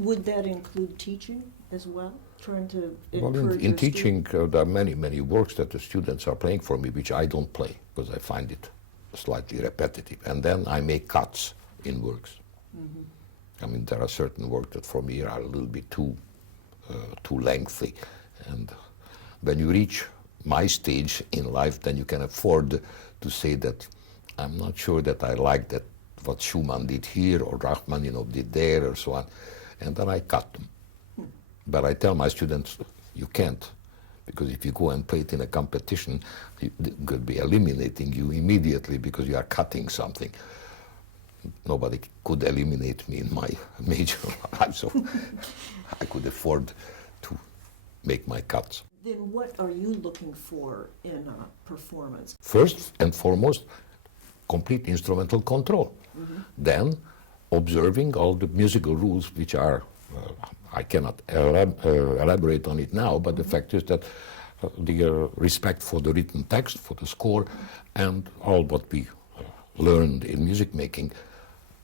Would that include teaching as well? Trying to Well, encourage in your teaching, students? there are many, many works that the students are playing for me, which I don't play, because I find it slightly repetitive. And then I make cuts in works. I mean, there are certain works that for me are a little bit too lengthy. And when you reach my stage in life, then you can afford to say that I'm not sure that I like that what Schumann did here or Rachmaninoff did there or so on. And then I cut them. But I tell my students, you can't, because if you go and play it in a competition, it could be eliminating you immediately because you are cutting something. Nobody could eliminate me in my major life, so I could afford to make my cuts. Then what are you looking for in a performance? First and foremost, complete instrumental control. Then, observing all the musical rules which are, I cannot elaborate on it now, but the fact is that the respect for the written text, for the score, and all what we learned in music making.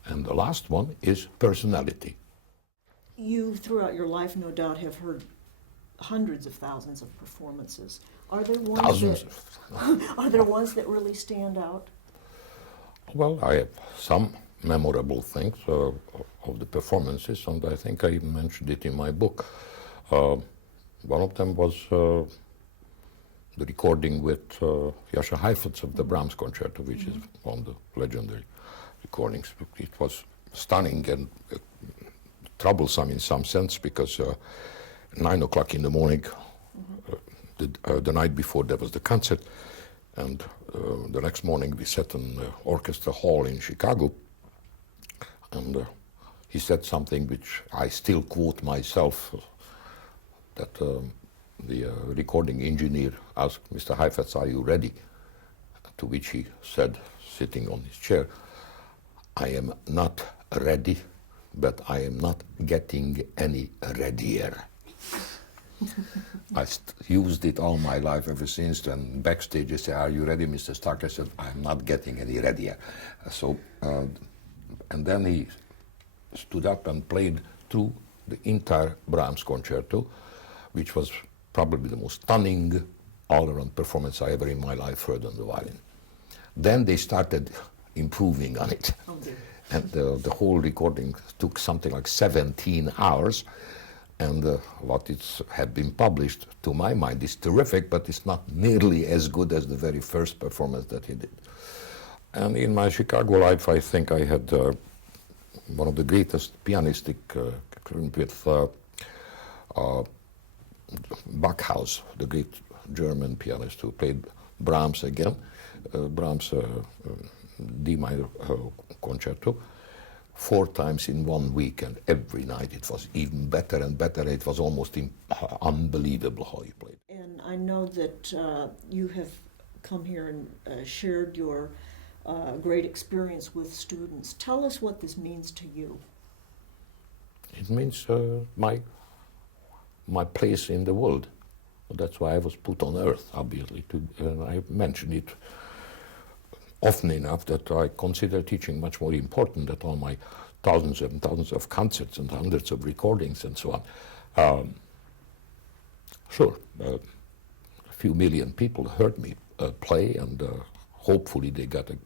And the last one is personality. You, throughout your life, no doubt, have heard hundreds of thousands of performances. Are there ones Thousands. are there ones that really stand out? Well, I have some memorable things of the performances, and I think I even mentioned it in my book. One of them was the recording with Jascha Heifetz of the Brahms Concerto, which is one of the legendary recordings. It was stunning and troublesome in some sense because 9 o'clock in the morning, the night before there was the concert, and the next morning we sat in the orchestra hall in Chicago, and he said something which I still quote myself, that the recording engineer asked Mr. Heifetz, "Are you ready?" To which he said, sitting on his chair, "I am not ready, but I am not getting any readier." I used it all my life ever since. And backstage they say, "Are you ready, Mr. Stark?" I said, "I'm not getting any readier." So, and then he stood up and played through the entire Brahms concerto, which was probably the most stunning all-around performance I ever in my life heard on the violin. Then they started improving on it. Okay. And the whole recording took something like 17 hours. And what had been published, to my mind, is terrific, but it's not nearly as good as the very first performance that he did. And in my Chicago life, I think I had one of the greatest pianistic with Backhaus, the great German pianist who played Brahms again, Brahms D minor concerto, 4 times in 1 week, and every night it was even better and better. It was almost unbelievable how he played. And I know that you have come here and shared your great experience with students. Tell us what this means to you. It means my place in the world. That's why I was put on earth, obviously. I mentioned it often enough that I consider teaching much more important than all my thousands and thousands of concerts and hundreds of recordings and so on. Sure, a few million people heard me play, and hopefully they got a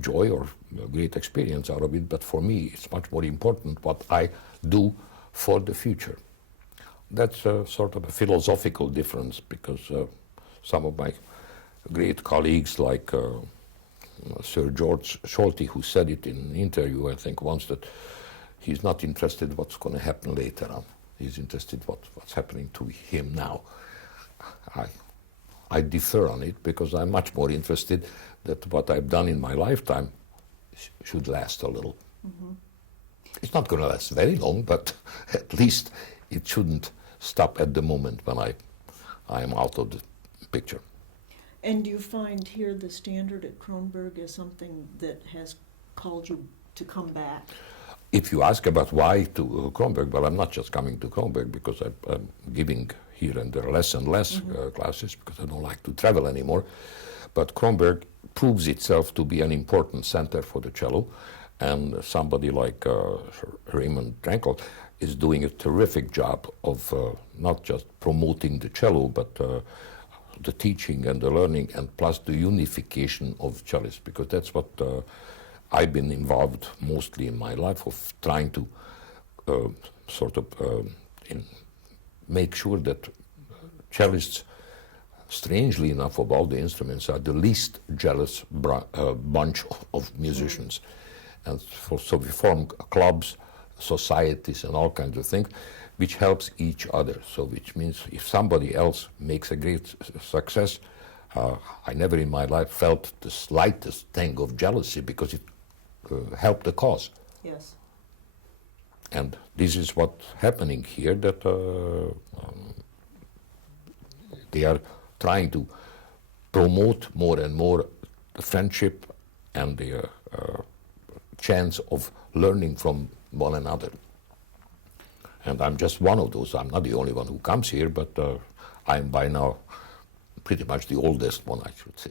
joy or a great experience out of it, but for me it's much more important what I do for the future. That's sort of a philosophical difference, because some of my great colleagues like Sir George Scholti, who said it in an interview, I think once, that he's not interested in what's going to happen later on. He's interested in what's happening to him now. I differ on it, because I'm much more interested that what I've done in my lifetime should last a little. It's not going to last very long, but at least it shouldn't stop at the moment when I am out of the picture. And do you find here the standard at Kronberg is something that has called you to come back? If you ask about why to Kronberg, well, I'm not just coming to Kronberg because I'm giving here and there less and less classes, because I don't like to travel anymore. But Kronberg proves itself to be an important center for the cello, and somebody like Raymond Trankel is doing a terrific job of not just promoting the cello, but the teaching and the learning, and plus the unification of cellists, because that's what I've been involved mostly in my life, of trying to sort of make sure that cellists, strangely enough, of all the instruments, are the least jealous bunch of musicians. And so we form clubs, societies, and all kinds of things, which helps each other. So which means if somebody else makes a great success, I never in my life felt the slightest thing of jealousy, because it helped the cause. Yes. And this is what's happening here, that they are trying to promote more and more the friendship and the chance of learning from one another. And I'm just one of those. I'm not the only one who comes here, but I'm by now pretty much the oldest one, I should say.